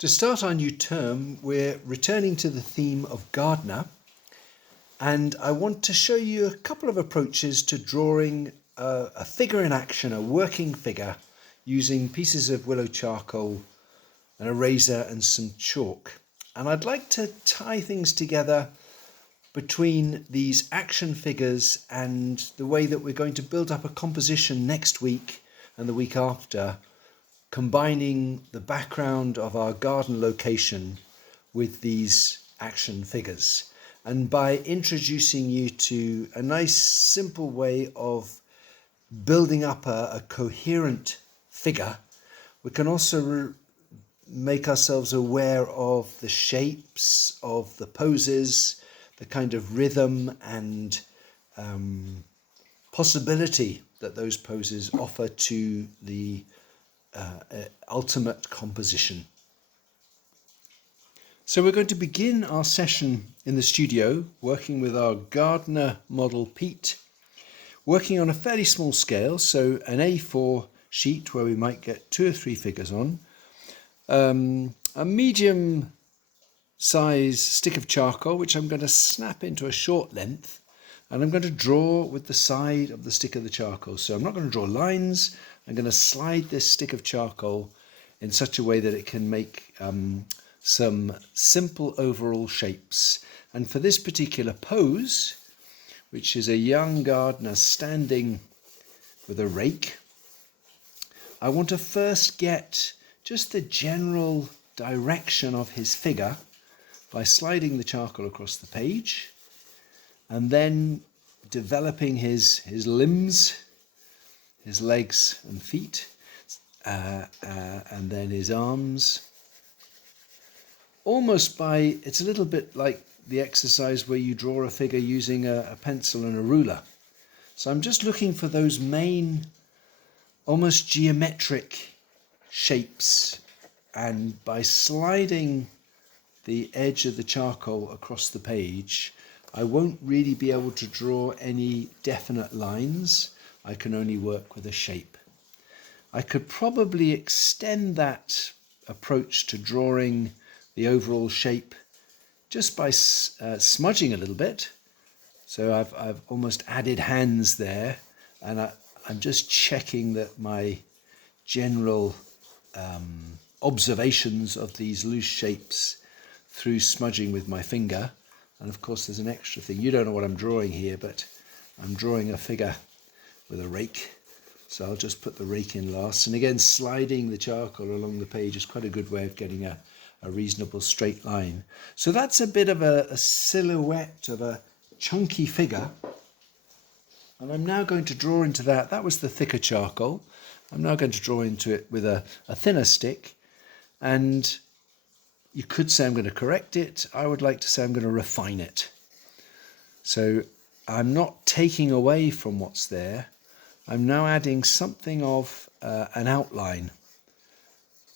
To start our new term, we're returning to the theme of Gardner, and I want to show you a couple of approaches to drawing a figure in action, a working figure, using pieces of willow charcoal, an eraser and some chalk. And I'd like to tie things together between these action figures and the way that we're going to build up a composition next week and the week after, combining the background of our garden location with these action figures. And by introducing you to a nice simple way of building up a coherent figure, we can also make ourselves aware of the shapes, of the poses, the kind of rhythm and possibility that those poses offer to the ultimate composition. So we're going to begin our session in the studio working with our Gardner model Pete, working on a fairly small scale, so an A4 sheet where we might get 2 or 3 figures on, a medium size stick of charcoal which I'm going to snap into a short length, and I'm going to draw with the side of the stick of the charcoal. So I'm not going to draw lines. I'm going to slide this stick of charcoal in such a way that it can make some simple overall shapes. And for this particular pose, which is a young gardener standing with a rake, I want to first get just the general direction of his figure by sliding the charcoal across the page, and then developing his limbs, his legs and feet, and then his arms. Almost by, it's a little bit like the exercise where you draw a figure using a pencil and a ruler. So I'm just looking for those main, almost geometric shapes, and by sliding the edge of the charcoal across the page, I won't really be able to draw any definite lines. I can only work with a shape. I could probably extend that approach to drawing the overall shape just by smudging a little bit. So I've almost added hands there, and I'm just checking that my general observations of these loose shapes through smudging with my finger. And of course there's an extra thing. You don't know what I'm drawing here, but I'm drawing a figure with a rake. So I'll just put the rake in last. And again, sliding the charcoal along the page is quite a good way of getting a reasonable straight line. So that's a bit of a silhouette of a chunky figure. And I'm now going to draw into that. That was the thicker charcoal. I'm now going to draw into it with a thinner stick. And you could say I'm going to correct it. I would like to say I'm going to refine it. So I'm not taking away from what's there. I'm now adding something of an outline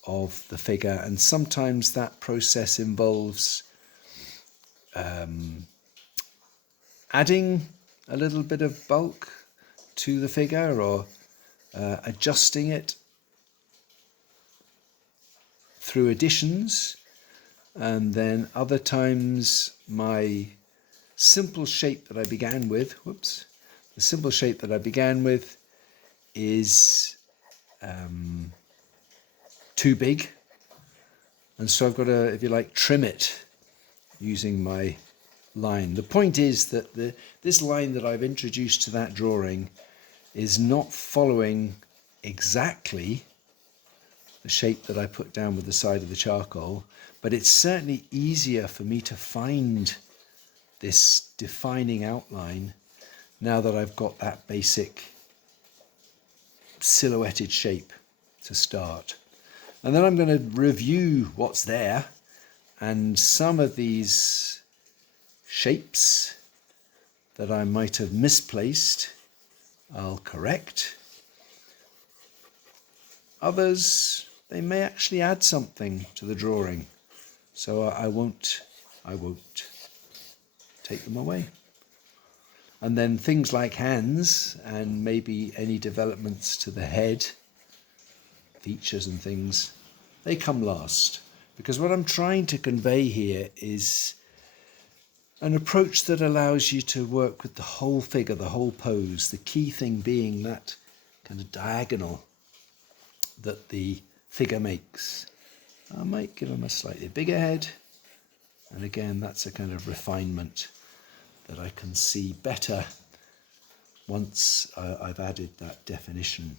of the figure, and sometimes that process involves adding a little bit of bulk to the figure, or adjusting it through additions. And then other times my simple shape that I began with, the simple shape that I began with is too big, and so I've got to, if you like, trim it using my line. The point is that this line that I've introduced to that drawing is not following exactly the shape that I put down with the side of the charcoal, but it's certainly easier for me to find this defining outline now that I've got that basic silhouetted shape to start. And then I'm going to review what's there, and some of these shapes that I might have misplaced, I'll correct. Others, they may actually add something to the drawing, so I won't take them away. And then things like hands and maybe any developments to the head, features and things, they come last. because what I'm trying to convey here is an approach that allows you to work with the whole figure, the whole pose, the key thing being that kind of diagonal that the figure makes. I might give him a slightly bigger head, and again that's a kind of refinement that I can see better once I've added that definition.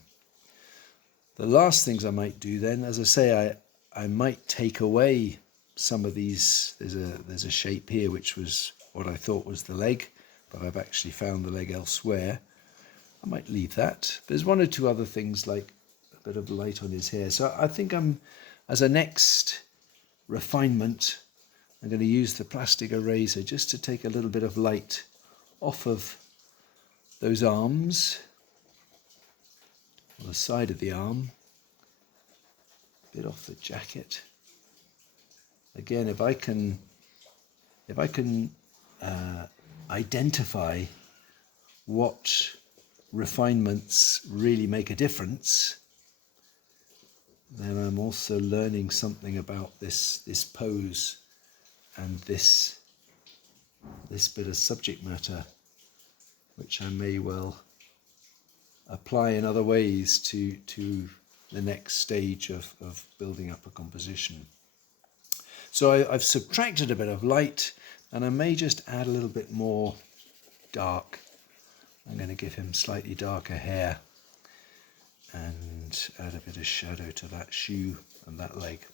The last things I might do then, as I say, I might take away some of these. There's a shape here which was what I thought was the leg, but I've actually found the leg elsewhere. I might leave that. There's one or two other things like a bit of light on his hair. So I think as a next refinement, I'm going to use the plastic eraser just to take a little bit of light off of those arms, on the side of the arm, a bit off the jacket. Again, if I can identify what refinements really make a difference, then I'm also learning something about this pose and this bit of subject matter, which I may well apply in other ways to the next stage of building up a composition. So I've subtracted a bit of light, and I may just add a little bit more dark. I'm going to give him slightly darker hair and add a bit of shadow to that shoe and that leg.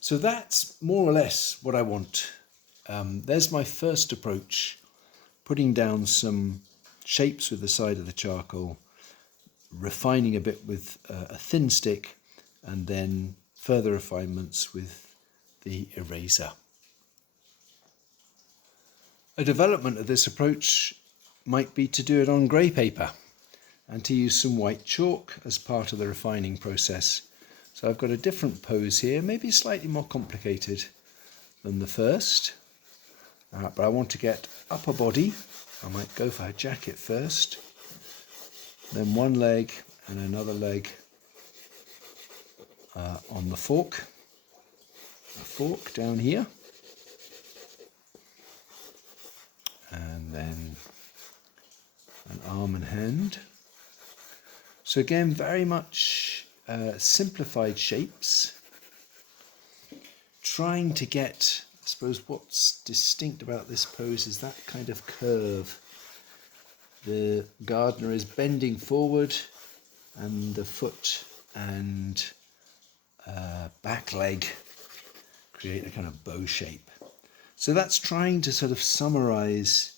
So that's more or less what I want. There's my first approach, putting down some shapes with the side of the charcoal, refining a bit with a thin stick, and then further refinements with the eraser. A development of this approach might be to do it on grey paper and to use some white chalk as part of the refining process. So I've got a different pose here, maybe slightly more complicated than the first, but I want to get upper body. I might go for a jacket first, then one leg and another leg on the fork. A fork down here, and then an arm and hand. So again, very much simplified shapes, trying to get, I suppose what's distinct about this pose is that kind of curve. The gardener is bending forward, and the foot and back leg create a kind of bow shape. So that's trying to sort of summarize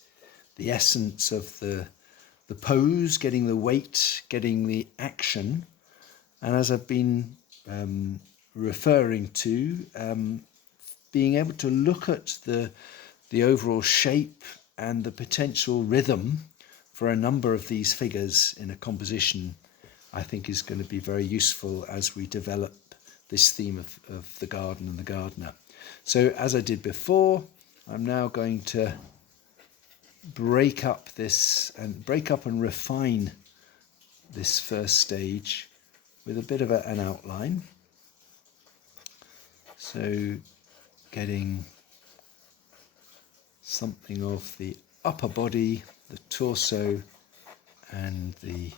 the essence of the pose, getting the weight, getting the action. And as I've been referring to, being able to look at the overall shape and the potential rhythm for a number of these figures in a composition, I think is going to be very useful as we develop this theme of the garden and the gardener. So as I did before, I'm now going to break up and refine this first stage with a bit of an outline. So getting something of the upper body, the torso, and the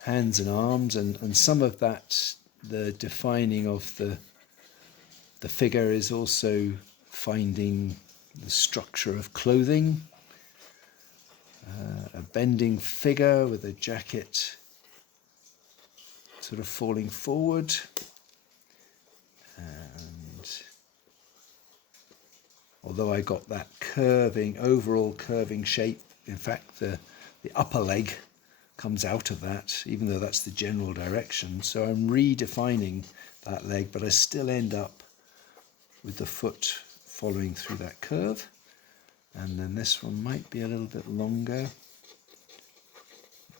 hands and arms, and some of that, the defining of the figure is also finding the structure of clothing, a bending figure with a jacket sort of falling forward, and although I got that overall curving shape, in fact the upper leg comes out of that, even though that's the general direction. So I'm redefining that leg, but I still end up with the foot following through that curve. And then this one might be a little bit longer,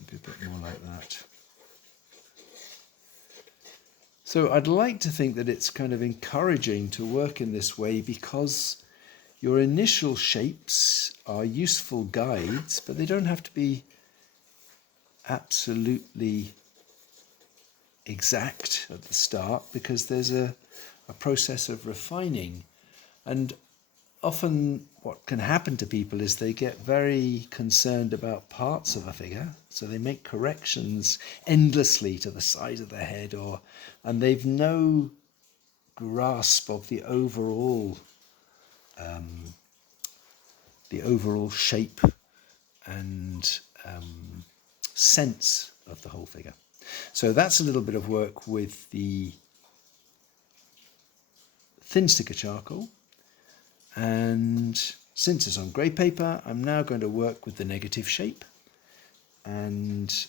maybe a bit more like that. So I'd like to think that it's kind of encouraging to work in this way, because your initial shapes are useful guides, but they don't have to be absolutely exact at the start, because there's a a process of refining. And often what can happen to people is they get very concerned about parts of a figure, so they make corrections endlessly to the size of their head, and they've no grasp of the overall shape and sense of the whole figure. So that's a little bit of work with the thin sticker charcoal. And since it's on grey paper, I'm now going to work with the negative shape and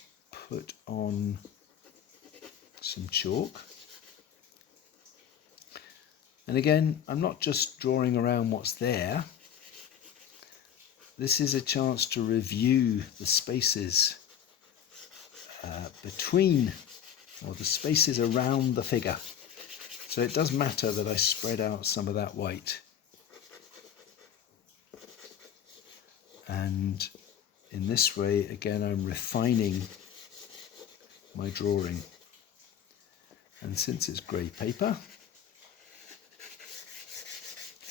put on some chalk. And again, I'm not just drawing around what's there. This is a chance to review the spaces between, or the spaces around the figure. So it does matter that I spread out some of that white. And in this way, again, I'm refining my drawing. And since it's grey paper,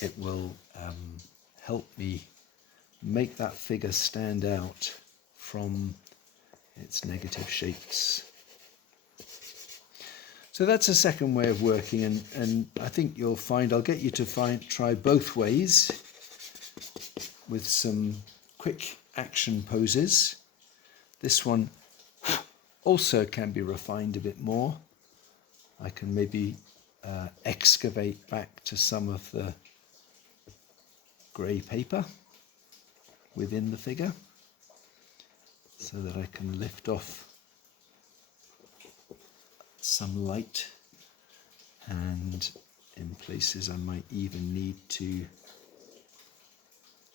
it will help me make that figure stand out from its negative shapes. So that's a second way of working, and I think you'll find, I'll get you to try both ways with some quick action poses. This one also can be refined a bit more. I can maybe excavate back to some of the grey paper within the figure so that I can lift off some light, and in places I might even need to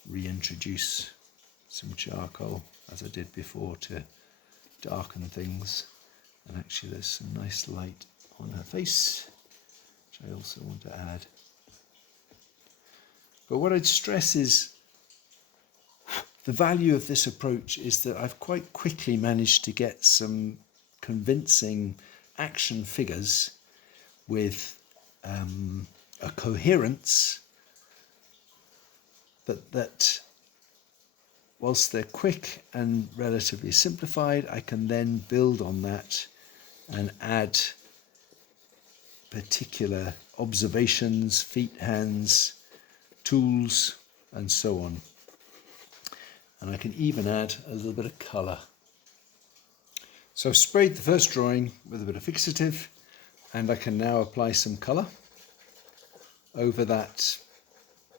reintroduce some charcoal, as I did before, to darken things. And actually there's some nice light on her face, which I also want to add. But what I'd stress is the value of this approach is that I've quite quickly managed to get some convincing action figures with a coherence, but that whilst they're quick and relatively simplified, I can then build on that and add particular observations, feet, hands, tools, and so on. And I can even add a little bit of colour. So I've sprayed the first drawing with a bit of fixative, and I can now apply some colour over that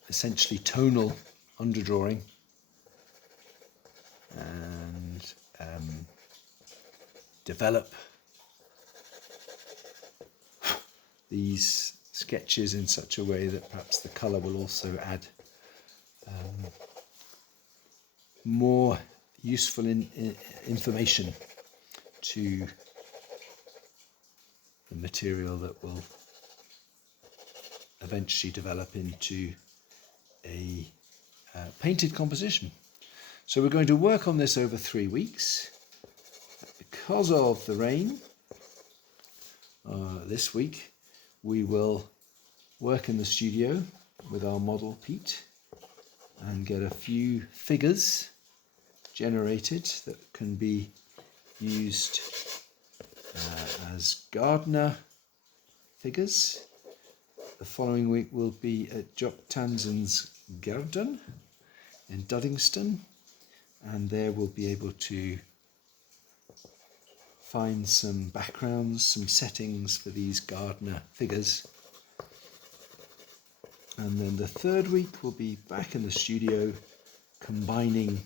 essentially tonal underdrawing, and develop these sketches in such a way that perhaps the colour will also add more useful information to the material that will eventually develop into a painted composition. So we're going to work on this over 3 weeks. Because of the rain this week, we will work in the studio with our model Pete and get a few figures generated that can be used as gardener figures. The following week will be at Jock Tansen's garden in Duddingston, and there we'll be able to find some backgrounds, some settings for these gardener figures. And then the third week we'll be back in the studio combining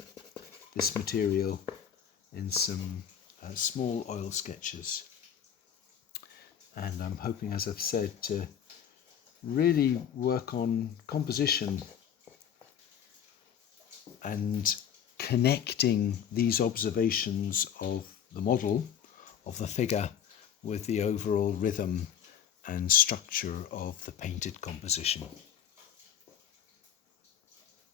this material in some small oil sketches. And I'm hoping, as I've said, to really work on composition and connecting these observations of the model, of the figure, with the overall rhythm and structure of the painted composition.